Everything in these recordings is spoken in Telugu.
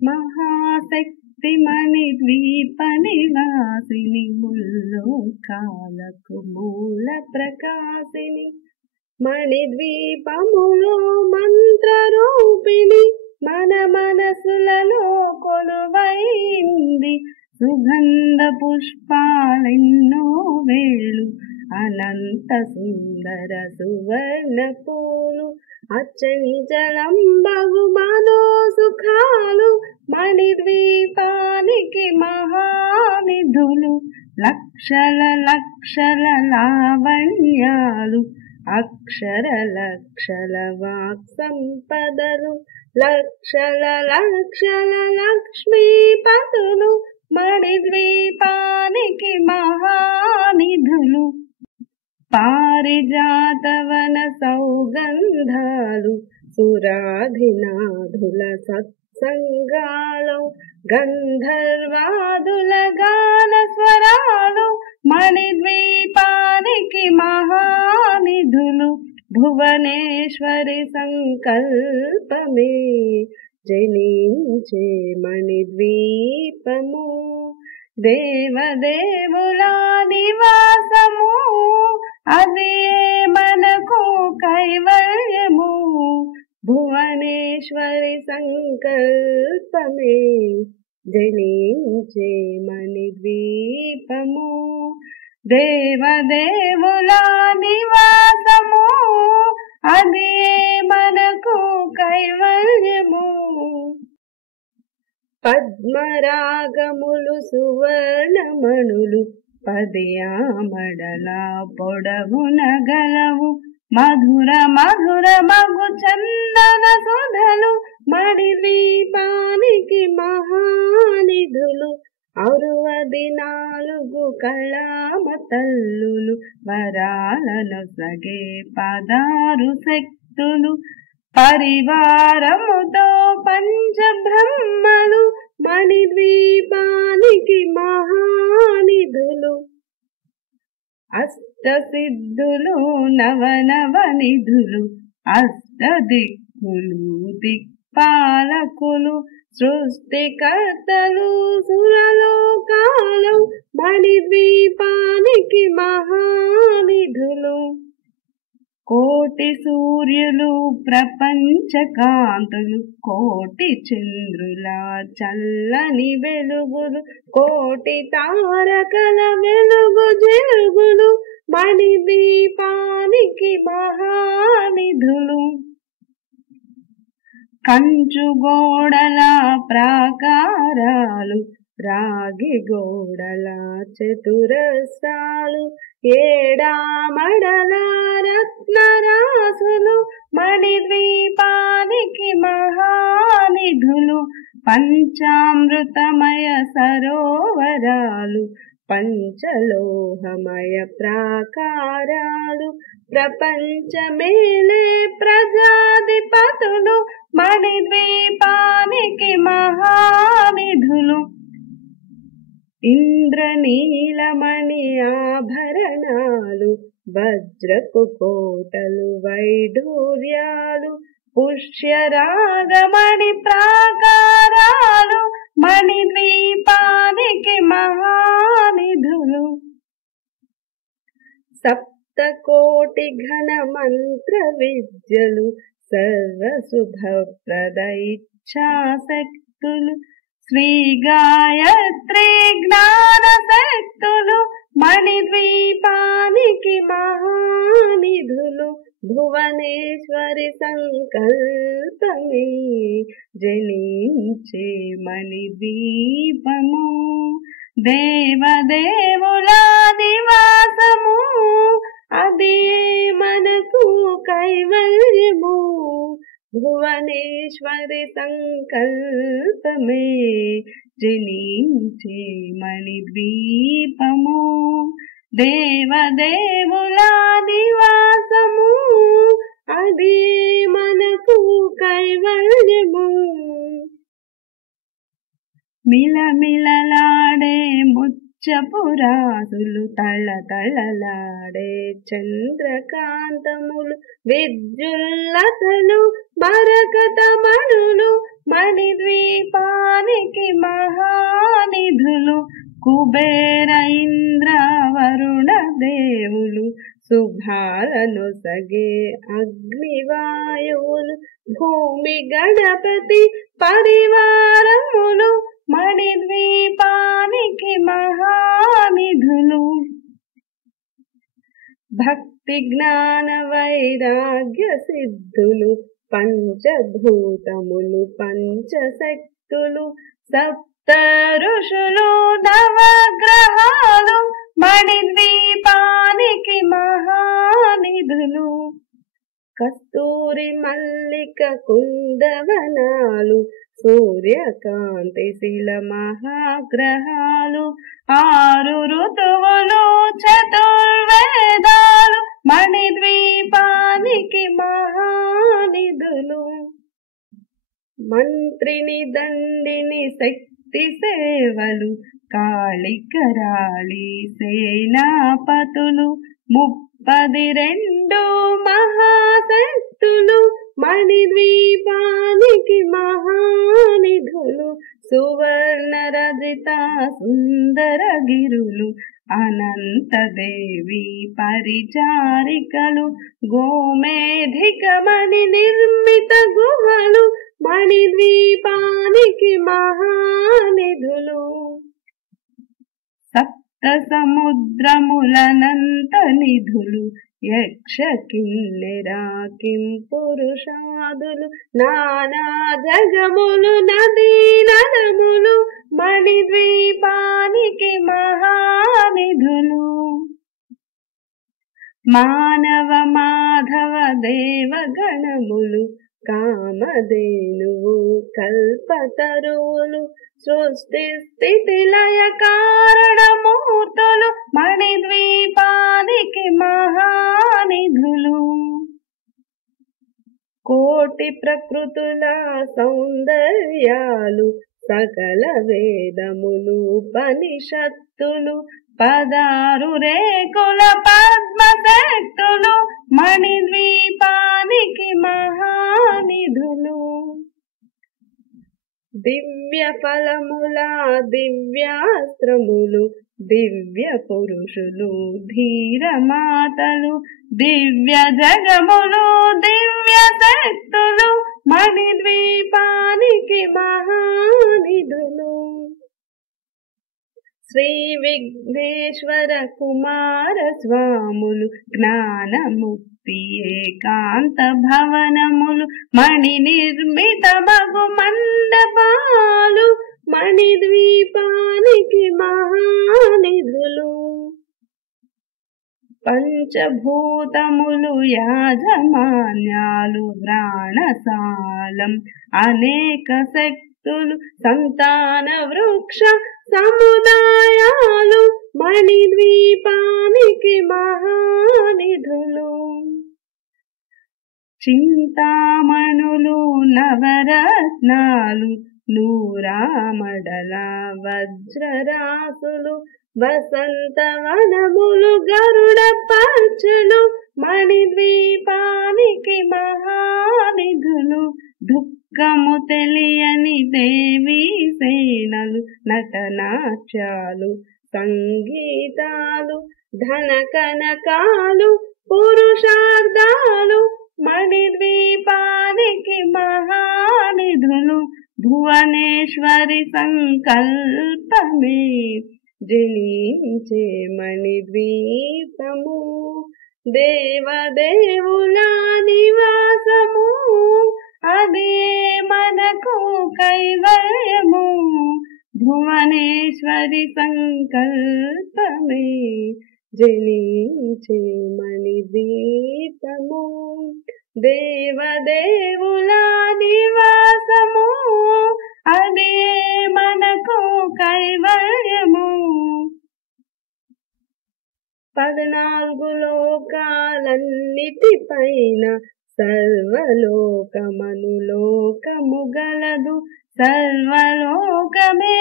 మహాశక్తిమణి ద్వీప నివాసిని ముల్లోకాలకు మూల ప్రకాశిని మణిద్వీపములో మంత్రరూపిణి మన మనసులలో కొలువైంది సుగంధ పుష్పాలెన్నో వేలు అనంత సుందర సువర్ణ పూలు అచంచలంబగు మనో సుఖాలు మణిద్వీపానికి మహానిధులు లక్షల లక్షల లావణ్యాలు అక్షర లక్షల వాక్ సంపదలు లక్షల లక్షల లక్ష్మీపతులు మణిద్వీపానికి మహానిధులు పారిజాతవన సౌగంధాలు సురాధినాధుల సత్సంగాలు గంధర్వాదుల గాన స్వరాలు మణిద్వీపానికి మహానిధులు భువనేశ్వరి సంకల్పమే జనించే మణిద్వీపము దేవదేవుల నివాసము అది మనకు కైవల్యము భువనేశ్వరి సంకల్పమే జనించే మణిద్వీపము దేవదేవుల నివాసము అది మనకు కైవల్యము పద్మరాగములు సువర్ణమణులు పదియామడల పొడవున గలవు మధుర మధుర మగు చందన సుధలు మణిద్వీపానికి మహానిధులు 64 కళామ తల్లులు వరాలను సగే 16 శక్తులు పరివారముతో పంచబ్రహ్మలు మణిద్వీపానికి మహానిధులు అష్టసిద్ధులు నవనవనిధులు అష్టదిక్కులు దిక్పాలకులు సృష్టికర్తలు సురలోకాలు మణిద్వీపానికి మహానిధులు కోటి సూర్యులు ప్రపంచ కాంతులు కోటి చంద్రుల చల్లని వెలుగులు కోటి తారకల వెలుగు జిలుగులు మణిద్వీపానికి మహానిధులు కంచు గోడల ప్రాకారాలు రాగి గోడల చతురస్రాలు ఏడామడల రత్నరాసులు మణిద్వీపానికి మహానిధులు పంచామృతమయ సరోవరాలు పంచలోహమయ ప్రాకారాలు ప్రపంచమేలే ప్రజాధిపతులు మణిద్వీపానికి మహానిధులు ఇంద్రనీలమణి ఆభరణాలు వజ్రపు కోటలు వైఢూర్యాలు పుష్యరాగమణి ప్రాకారాలు మణిద్వీపానికి మహానిధులు సప్తకోటి ఘన మంత్ర విద్యలు సర్వశుభప్రద ఇచ్ఛాశక్తులు శ్రీ గాయత్రి జ్ఞాన శక్తులు మణిద్వీపానికి మహానిధులు భువనేశ్వరి సంకల్పమే జనించే మణిద్వీపము దేవదేవుల నివాసము అది మనకు కైవల్యము భువనేశ్వరి సంకల్పమే జనించే మణిద్వీపము దేవదేవుల నివాసము అది మనకు కైవల్యము మిలమిలలాడే ముచ్చపురాసులు తళతళలాడే చంద్రకాంతములు విద్యుల్లతలు మరకతమణులు మణిద్వీపానికి మహానిధులు కుబేర ఇంద్ర వరుణ దేవులు శుభాలను సగే అగ్నివాయువులు భూమి గణపతి పరివారములు మణిద్వీపానికి మహానిధులు భక్తి జ్ఞాన వైరాగ్య సిద్ధులు పంచభూతములు పంచశక్తులు సప్త ఋషులు నవగ్రహాలు మణిద్వీపానికి మహానిధులు కస్తూరి మల్లిక కుందవనాలు సూర్యకాంతి శిల మహాగ్రహాలు ఆరు ఋతువులు చతుర్వేదాలు మణిద్వీపానికి మహానిధులు మంత్రిని దండిని శక్తి సేవలు కాళికరాళి సేనాపతులు 32 మహాశక్తులు మణిద్వీపానికి మహానిధులు సువర్ణ రజిత సుందర గిరులు అనంతదేవి పరిచారికలు గోమేధిక మణి నిర్మిత గుహలు మణిద్వీపానికి మహానిధులు సప్త సముద్రములనంత నిధులు యక్ష కిన్నెరా కిం పురుషాదులు నానా జగములు నదీ నదములు మణిద్వీపానికి మహానిధులు మానవ మాధవ దేవగణములు కామధేనువు కల్పతరువులు సృష్టి స్థితి లయ కారణమూర్తులు మణిద్వీపానికి మహానిధులు కోటి ప్రకృతుల సౌందర్యాలు సకల వేదములు ఉపనిషత్తులు 16 రేకుల పద్మశక్తులు మణిద్వీపానికి మహానిధులు దివ్య ఫలముల దివ్యాస్త్రములు దివ్య పురుషులు ధీరమాతలు దివ్య జగములు దివ్య శక్తులు మణిద్వీపానికి మహానిధులు శ్రీ విఘ్నేశ్వర కుమార స్వాములు జ్ఞానముక్తి ఏకాంత భవనములు మణి నిర్మిత మగు మండపాలు మణిద్వీపానికి మహానిధులు పంచభూతములు యాజమాన్యాలు ప్రాణసాలం అనేక శక్తులు సంతాన వృక్ష సముదాయాలు మణిద్వీపానికి మహానిధులు చింతామణులు నవరత్నాలు నూరామడల వజ్రరాసులు వసంతవనములు గరుడ పచ్చలు మణిద్వీపానికి మహానిధులు దుఃఖము తెలియని దేవీ సేనలు నటనాట్యాలు సంగీతాలు ధన కనకాలు పురుషార్థాలు మణిద్వీపానికి మహానిధులు భువనేశ్వరి సంకల్పమే జనించే మణిద్వీపము దేవదేవుల నివాసము అదే మనకు కైవల్యము భువనేశ్వరి సంకల్పమే జనించే మణిద్వీపము దేవదేవుల నివాసము అదే మనకు కైవల్యము 14 లోకాలన్నిటిపైన సర్వలోకమనులోకము గలదు సర్వలోకమే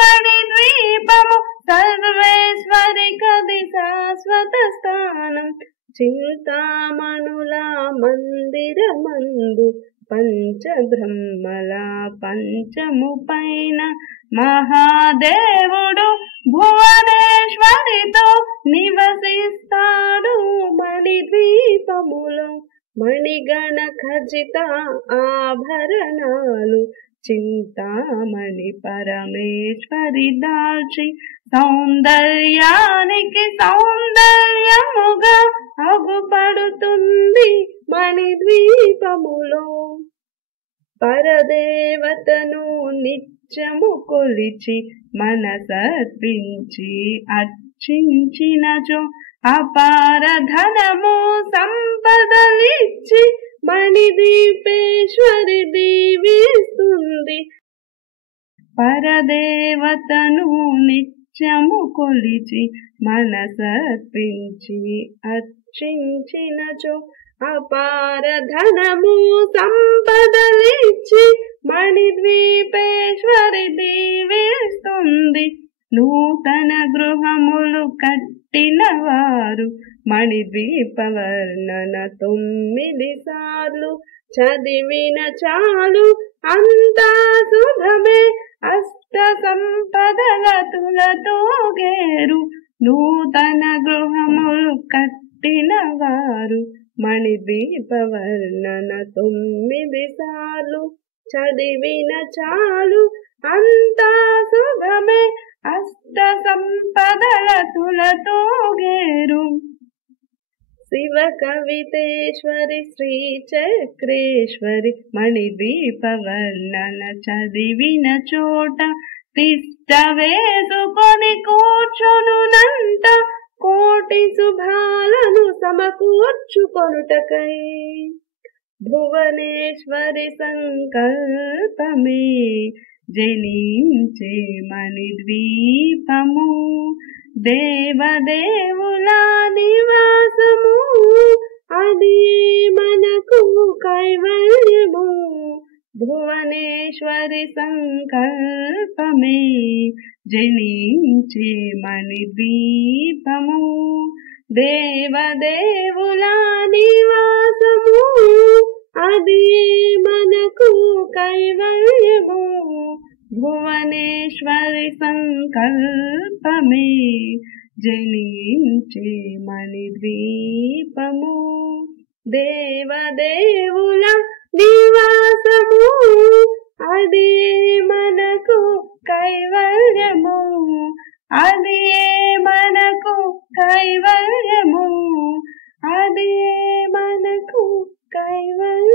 మణిద్వీపము సర్వేశ్వరి కది శాశ్వత స్థానం చింతామణుల మందిరమందు పంచబ్రహ్మల ప్రపంచము పైన మహాదేవుడు భువనేశ్వరితో నివసిస్తాడు మణిద్వీపములో. మణిగణ ఖచ్చిత ఆభరణాలు చింతామణి పరమేశ్వరి దాల్చి సౌందర్యానికి సౌందర్యముగా అగుపడుతుంది మణిద్వీపములో. పరదేవతను నిత్యము కొలిచి మనసర్పించి అర్చించినచో అపార ధనము సంపదలిచ్చి మణిద్వీపేశ్వరి దీవిస్తుంది. పరదేవతను నిత్యము కొలిచి మనసర్పించి అర్చించినచో అపార ధనము సంపదలిచ్చి మణిద్వీపేశ్వరి దీవిస్తుంది. నూతన గృహములు కట్టిన వారు మణిద్వీప వర్ణన 9 సార్లు చదివిన చాలు అంతా శుభమే. అష్ట సంపదల తులతూగేరు. నూతన గృహములు కట్టిన వారు మణిద్వీప వర్ణన 9 సార్లు చదివిన చాలు అంతా శుభమే. అష్ట సంపదల తులతూగేరు. శివ కవితేశ్వరి శ్రీ చక్రేశ్వరి మణిద్వీప వర్ణన చదివిన చోట తిష్ట వేసుకొని కూర్చొనునంట కోటి శుభాలను సమకూర్చుకొనుటకై. భువనేశ్వరి సంకల్పమే జనించే మణిద్వీపము. దేవదేవుల నివాసము అది మనకు కైవల్యము. భువనేశ్వరి సంకల్పమే జనించే మణిద్వీపము. దేవదేవుల నివాసము అది మనకు కైవల్యము. భువనేశ్వరి సంకల్పమే జనించే మణిద్వీపము. దేవదేవుల నివాసము అది మనకు కైవల్యము. అది మనకు కైవల్యము. అది మనకు కైవల్యము.